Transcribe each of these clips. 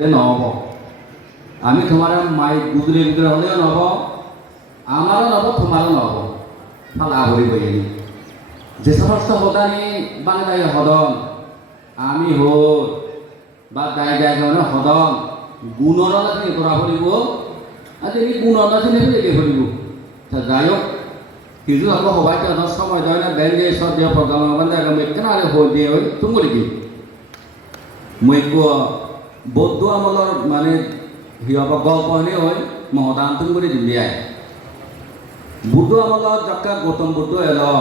নহব। আমি তোমার মাই গুদুরে গুদুরে হলেও নহব, আমারও নহব, তোমারও নহব। ফালা ভরি বই যে সমস্ত হদানি বাংলায় হদন আমি হোক বা দায় দায় হদন গুণর আছে করা ভরিব আর এই গুণর আছে একে ভরিব। যাই হোক কিছু আকৌ সবাই সময় দেয় না ব্যাংক দিয়ে সব দিয়ে প্রোগ্রাম কেন আরে হয়ে দিয়ে ওই তুমি কি মই বৌদ্ধ আমলৰ মানে সিহঁতৰ গল্প এনে হয় মহদান্তন কৰি দিলিয়াই বুদ্ধ আমলত যাক্কা গৌতম বুদ্ধ এলো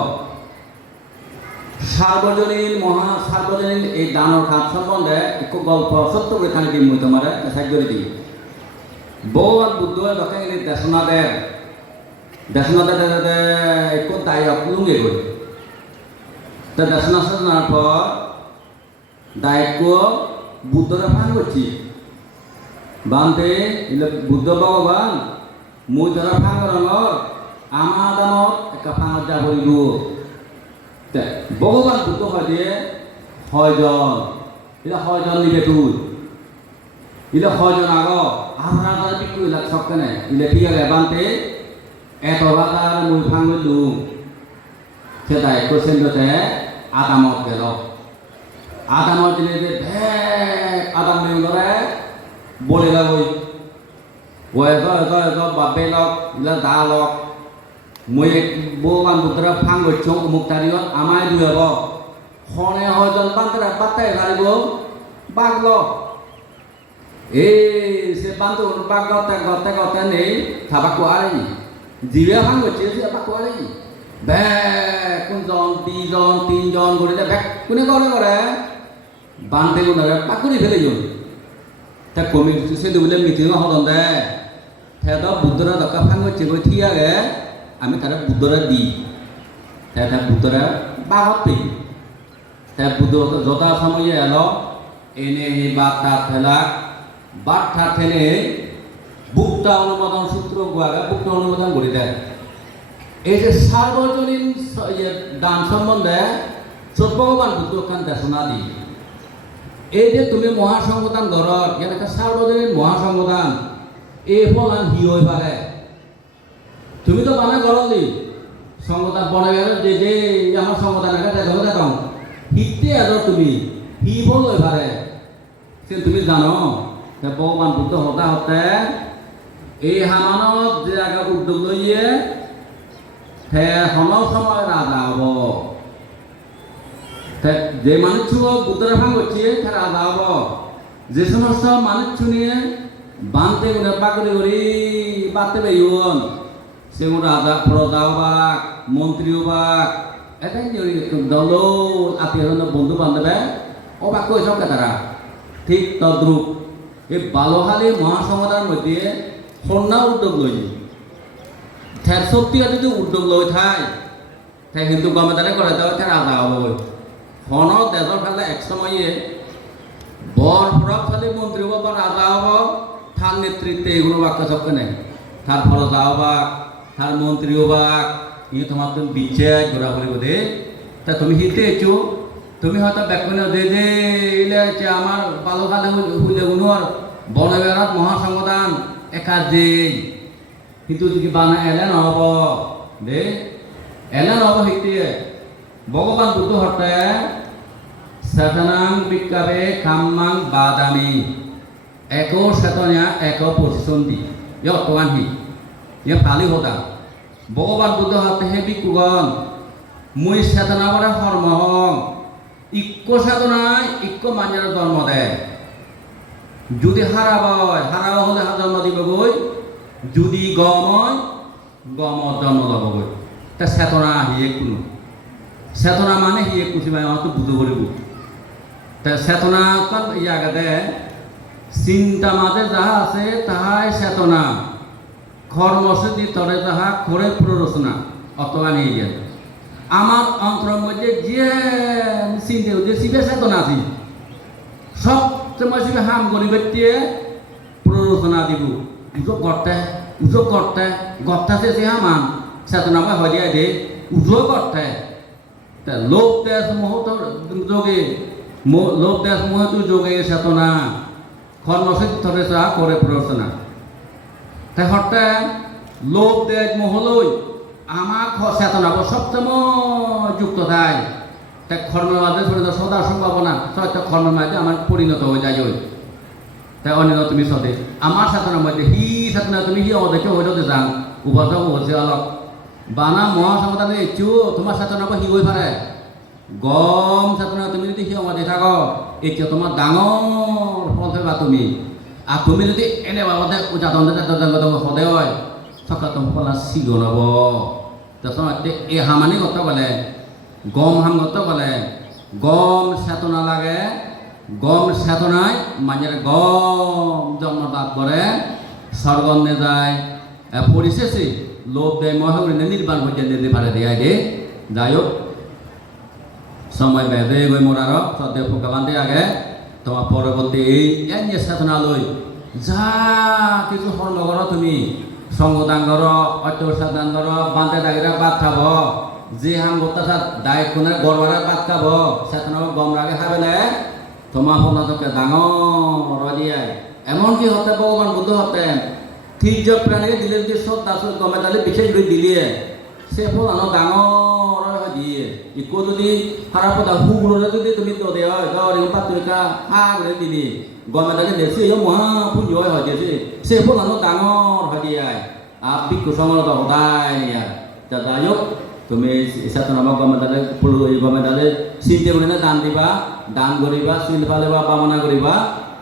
সার্বজনীন এই দানৰ খাত সম্বন্ধে একো গল্প সত্য করে থাকি দিম মই তোমার মেসাজ করে দিই। ভগবান বুদ্ধ যাকে দেশনা দে একো তাই লুঙ্গে গই দেশনা শোনার পর দায়িত্ব বুদ্ধরা ফান করছি বানতে বুদ্ধ ভগবান মুই ধরা ফাং রঙর আমার দামত একটা ফাঙত যা করিব। ভগবান বুদ্ধ হয় দিয়ে হয়জন এটা হয়জন নিবে তুই এটা হয়জন আগ আপনার বিক্রি লাগ সব কেনে ইলে ঠিক আছে বানতে এত বাজার মুই ফাং লুম সে দায়িত্ব সেন্দ্রতে আদামত গেল আদামত দিলে যে আদাম মেঘরে বলে যাবই বাপে লক ইলা দা লক মই ভগবান বুদ্ধরা ফাং করছ অমুক তারিখ আমায় দুয়াব হনে হয়জন বান্তরা পাত্তাই পারিব বাগল এই সে বান্ত বাগ গতে নেই থাবাক আরে জিবে ফাং করছে সে বাক আরে কোনজন দুইজন তিনজন করে কোনে করে বান্ধে উনারা পাকুড়ি ফেলে যান তা কমি সে দুবলে মিটিং হদন দে তা বুদ্ধরা দকা ফাং হচ্ছে বই ঠিক আছে আমি তারা বুদ্ধরা দিই তা বুদ্ধরা বাগত পেয়ে তা বুদ্ধ যথা সময় এলো এনে বার্তা ফেলাক বার্তা ঠেলে বুকটা অনুমোদন সূত্র গুয়াগা বুকটা অনুমোদন করে দেয়। এই যে সার্বজনীন দান সম্বন্ধে ভগবান বুদ্ধ খান দেশনা দিই এই যে তুমি মহাসংগদান ঘরত যেনেকে সার্বজনীন মহাসংগদান এই ফল হি হয়ে পারে তুমি তো বানাই ঘরত দি সংগদান বনাই যে যে আমার সংগদান দেখাও হিতে আজ তুমি হি ফল হয়ে পারে সে তুমি জানো ভগবান বুদ্ধ হতে হতে এই হামানত যে আগে উদ্যোগ লইয়ে সময় রাজা হব যে মানুষ বুদ্ধরা ভাঙ করছে রাজা হব যে সমস্ত মানুষ নিয়ে বানতে পাকড়ি করি বাঁধতে পাইন সে রাজা প্রজা হবাক মন্ত্রী হবাক এটাই দল আত্মীয় বন্ধু বান্ধবে অবাক কইস তারা ঠিক তদ্রূপ এই বালহালি মহাসমাধার মধ্যে সন্না উদ্যোগ লই শক্তি যদি উদ্যোগ লই থাই হিন্দু গমেদারে করে দেওয়া রাজা হব হন দেশের ফেলে এক সময়ে বর প্রভাবশালী মন্ত্রী হব বা রাজা হব তার নেতৃত্বে এগুলো বাক্য সবকে নেই তার প্রজা হবাক তার মন্ত্রী হবাক ইয়ে তোমার তুমি বিচার ঘোরা বলিব দে তা তুমি হিতে এসো তুমি হয়তো ব্যাকুনে দে যে আমার বালকালে হইলে উনোর বনে বেড়াত মহাসংগদান একা দে কিন্তু যদি বানা এলে নহব দে এলে নহব হিতে ভগবান বুদ্ধ হতে চেতনাং বিজ্ঞাপে কাম্মাং বাদামি এক চেতনা এক পরিচন্দি অকমান হি ইয়ে পালি হতা ভগবান বুদ্ধ হতে হে বিকুগণ মুই চেতনা বলে হর্ম হং ইক্য চেতনায় ইক্য মানুষের জন্ম দেয় যদি হারাব হলে জন্ম দিব বই যদি গম হয় গমত জন্ম যাব বই তা চেতনা আহিয়ে কোনো চেতনা মানে হিয়ে কুচিমাই আমাকে বুঝতে পারিব তা চেতনা ইয়াগাতে চিন্তা মাঝে যাহা আছে তাহাই চেতনা কর্মসূচি তরে যাহা করে প্ররোচনা অতবা নিয়ে গেল আমার অন্তরের মধ্যে যে চিন্তা যে শিবে চেতনা আছে সব সময় শিবে হাম গরিবের প্ররোচনা দিব উজো করতে গত্তাছে সে হামান চেতনা হয় দিয়া দে উজো করতে লোভ দেশ মোহ যোগে লোভ দেশ মোহ যোগে চেতনা খর্ণসিদ্ধরে চা করে প্ররোচনা তাই হঠাৎ লোভ দেশ মহলই আমার চেতনাব সবসময় যুক্ত থাকে তাই কর্মের মাধ্যমে শরীর সদা সম্ভাবনা সত্য কর্মের মাধ্যমে আমার পরিণত হয়ে যায় ওই তাই অন্য তুমি সতে আমার চেতনার মধ্যে হি চেতনা তুমি হি অদেকে হয়ে যেতে যান উপাসক হচ্ছে অলপ বানা মহাসমাধানে ইচ্ছু তোমার চেতনাব হি হয়ে পারে গম চেতনা তুমি যদি হি আমাদের থাকো এতিয়া তোমার ডাঙর ফল পাবা তুমি আর তুমি যদি এনে বাবদে উজাতন সদায় হয় সকাল তোমার সিগন হব তাৰপিছত এই হামানি গত বলে গম হাম গত বলে গম চেতনা লাগে গম চেতনায় মানুষের গম জন্মলাভ করে স্বর্গনে যায় পরিশেষে লোভ দেয় মহাবীর নির্বাণ হইতে নিতে পারে দেয় দে যাই হোক সময় বেঁধে গই মোরার সদ্য ফোকালান্তে আগে তোমার পরবর্তী এই এনে চেতনা লই যা কিছু হল কর তুমি সংগদাঙ্গর অত্যসাদাঙ্গর বান্ধে দাগিরা বাদ খাব যে হাম গোটা দায় কোনে গড়বারে বাদ খাব চেতনা গম রাগে খাবেলে তোমার ফলাতকে ডাঙর দিয়ে এমনকি হতে ভগবান বুদ্ধ হতে তীর্য প্রাণীকে দিলে যদি শ্রদ্ধা গমে তাহলে বিশেষ করে দিলিয়ে সে ফল আনো ডাঙর দিয়ে ইকো যদি খারাপ কথা হুগুলোরে যদি তুমি দে হয় গাওয়ারি পাত্রিকা হা করে দিলি গমে তাহলে দেশে মহা পুঁজি হয় দিয়েছে সে ফল আনো ডাঙর হয় দিয়ে আর বিক্ষু সমানতা সদায় নিয়ে যাই হোক তুমি চেতনা গমে তাহলে গমে তাহলে চিন্তা করে দান দিবা দান করিবা চিল ফালে বা বামনা করিবা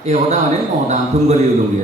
এই হতা মানে দান তুম করি উলুঙ্গি